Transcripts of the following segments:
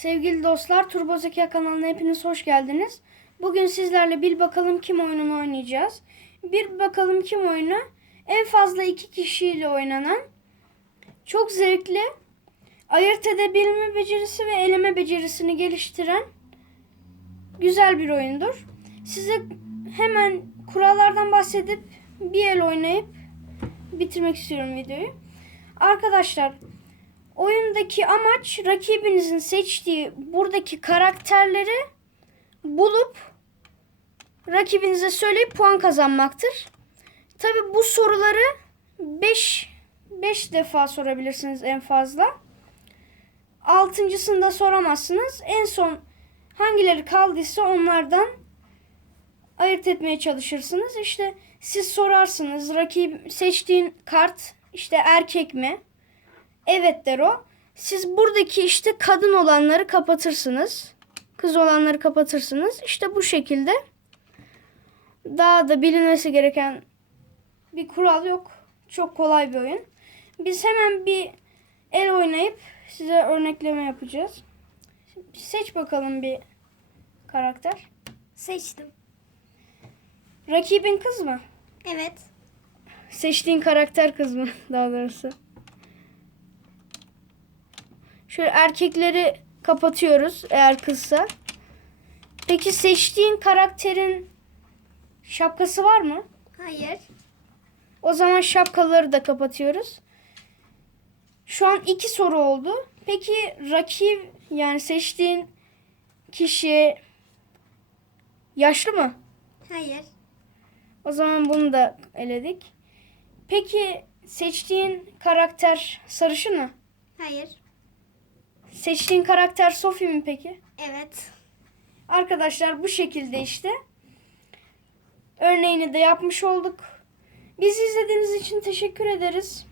Sevgili dostlar, Turbo Zeka kanalına hepiniz hoş geldiniz. Bugün sizlerle bir bakalım kim oyununu oynayacağız. Bir bakalım kim oyunu en fazla iki kişiyle oynanan, çok zevkli, ayırt edebilme becerisi ve eleme becerisini geliştiren güzel bir oyundur. Size hemen kurallardan bahsedip bir el oynayıp bitirmek istiyorum videoyu. Arkadaşlar oyundaki amaç rakibinizin seçtiği buradaki karakterleri bulup rakibinize söyleyip puan kazanmaktır. Tabi bu soruları 5 5 defa sorabilirsiniz en fazla. Altıncısında soramazsınız. En son hangileri kaldıysa onlardan ayırt etmeye çalışırsınız. İşte siz sorarsınız rakip seçtiğin kart işte erkek mi? Evet der o. Siz buradaki işte kadın olanları kapatırsınız. Kız olanları kapatırsınız. İşte bu şekilde. Daha da bilinmesi gereken bir kural yok. Çok kolay bir oyun. Biz hemen bir el oynayıp size örnekleme yapacağız. Seç bakalım bir karakter. Seçtim. Rakibin kız mı? Evet. Seçtiğin karakter kız mı daha doğrusu? Şöyle erkekleri kapatıyoruz eğer kızsa. Peki seçtiğin karakterin şapkası var mı? Hayır. O zaman şapkaları da kapatıyoruz. Şu an iki soru oldu. Peki rakip yani seçtiğin kişi yaşlı mı? Hayır. O zaman bunu da eledik. Peki seçtiğin karakter sarışın mı? Hayır. Seçtiğin karakter Sophie mi peki? Evet. Arkadaşlar bu şekilde işte. Örneğini de yapmış olduk. Bizi izlediğiniz için teşekkür ederiz.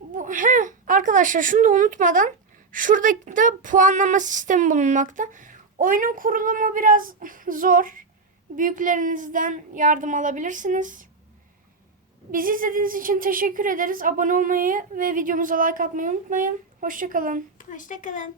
Bu, he, arkadaşlar şunu da unutmadan şurada da puanlama sistemi bulunmakta. Oyunun kurulumu biraz zor. Büyüklerinizden yardım alabilirsiniz. Bizi izlediğiniz için teşekkür ederiz. Abone olmayı ve videomuza like atmayı unutmayın. Hoşçakalın. Hoşçakalın.